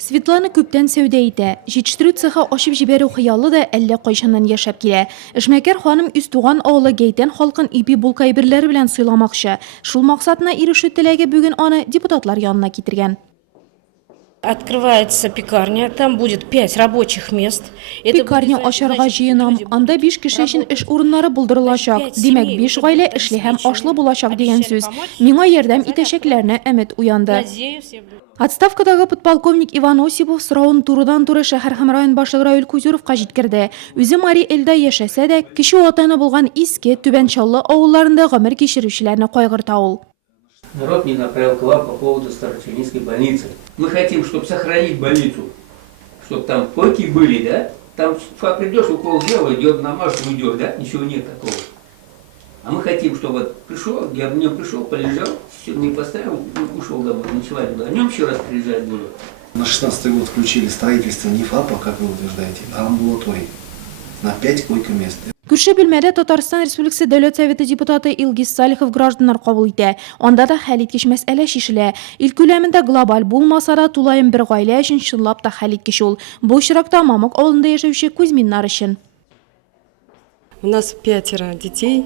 Светлана күптән сәүдә итә. Җитештерү цеха ачып җибәрү хыялы да әллә кайчаннан яшәп килә. Эшмәкәр ханым үз туган авылы Гәйтән халкын ипи булка әйберләре белән сыйламакчы. Шул максатына ирешү теләге бүген аны депутатлар янына китергән. Открывается пекарня, там будет 5 рабочих мест. Пекарня ашарга җыенам, анда 5 кеше өчен эш урыннары булдырылачак. Димәк, 5 гаилә эшле һәм ашлы булачак дигән сүз. Миңа ярдәм итәчәкләренә өмет уянды. Отставкадагы подполковник Иван Осипов сорауын турыдан-туры шәһәр һәм район башлыгы Равил Кузюровка җиткерде. Үзе Мари Эльда яшәсә дә, кеше ватаны булган Иске, Түбәнчаллы авылларында гомер кичерүчеләрне кайгырта ул. Народ мне направил к вам по поводу Старочернинской больницы. Мы хотим, чтобы сохранить больницу, чтобы там койки были, да? Там придешь, укол сделал, идет намажешь, уйдешь, да? Ничего нет такого. А мы хотим, чтобы вот пришел, я днем пришел, полежал, все, не поставил, ушел домой, ночевать буду. А днем еще раз приезжать буду. На 16-й год включили строительство не ФАПа, как вы утверждаете, а амбулаторий на 5 койко-мест. Күрше бүлмәдә Татарстан Республикасы Дәүләт Советы депутаты Илгиз Салихов гражданнар кабул итә. Анда да хәл иткеч мәсьәлә шишелә. Ил күләмендә глобаль булмаса да тулаем бер гаилә өчен чынлап та хәл иткеч ул. Бу очракта Мамык авылында яшәүче Кузьминнар өчен. У нас 5 детей.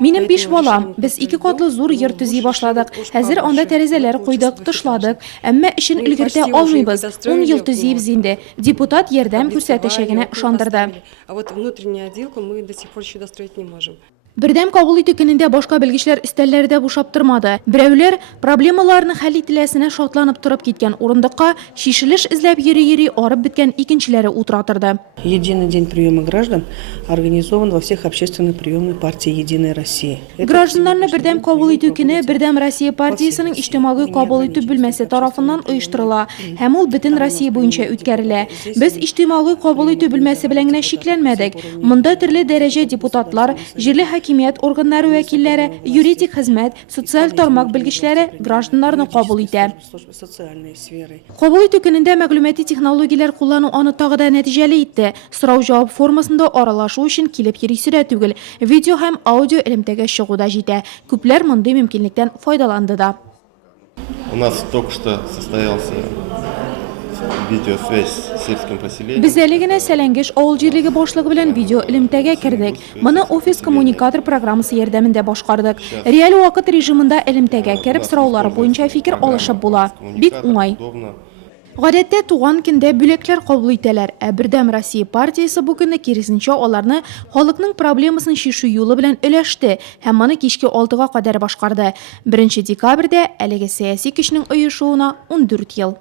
Минем 5 балам. Без 2 катлы зур йорт төзи башладык. Хәзер анда тәрәзәләр куйдык, тышладык. Әмма эшен өлгертә алмыйбыз. 10 ел төзибез инде. Депутат ярдәм күрсәтәчәгенә ышандырды. А вот внутреннюю отделку мы до сих пор еще достроить не можем. Бердәм кабул итү көнендә башка белгечләр өстәлләрдә бушап тормады. Берәүләр проблемаларны хәл ителәсенә шатланып торып киткән урындыкка шишелеш эзләп йөри арып беткән икенчеләре утыра торды. Единый день приема граждан организован во всех общественных приемных партий «Единая Россия». Гражданнарны бердәм кабул итү көне Бердәм Россия партиясының иҗтимагый кабул итү бүлмәсе тарафыннан оештырыла һәм ул бөтен Россия буенча үткәрелә. Без иҗтимагый кабул итү бүлмәсе белән генә шикләнмәдек. Монда төрле дәрәҗә депутатлар, җирле хакимият органнары вәкилләре, юридик хезмәт, социаль тармак белгечләре гражданнарны кабул итә. Кабул итү көнендә мәгълүмати технологияләр куллану аны тагы да нәтиҗәле итте. Сорау-җавап формасында аралашу өчен килеп йөрисе дә түгел, видео һәм аудио элемтәгә чыгуда җитә. Күпләр мондый мөмкинлектән файдаланды да. У нас только что состоялся видеосвязь с сельским поселением. Без әле генә Сәләнгеш авыл җирлеге башлыгы белән видео элемтәгә кердек. Моны офис коммуникатор программасы ярдәмендә башкардык. Реаль вакыт режимында элемтәгә кереп сораулар буенча фикер алышып була. Бик уңай. Гадәттә туган көндә бүләкләр кабул итәләр, ә Бердәм Россия партиясе бу көнне киресенчә аларны халыкның проблемасын шишу юлы белән өләште һәм моны кичке 6-га кадәр башкарды. 1 декабрьдә әлеге сәяси көчнең оешуына 14 ел.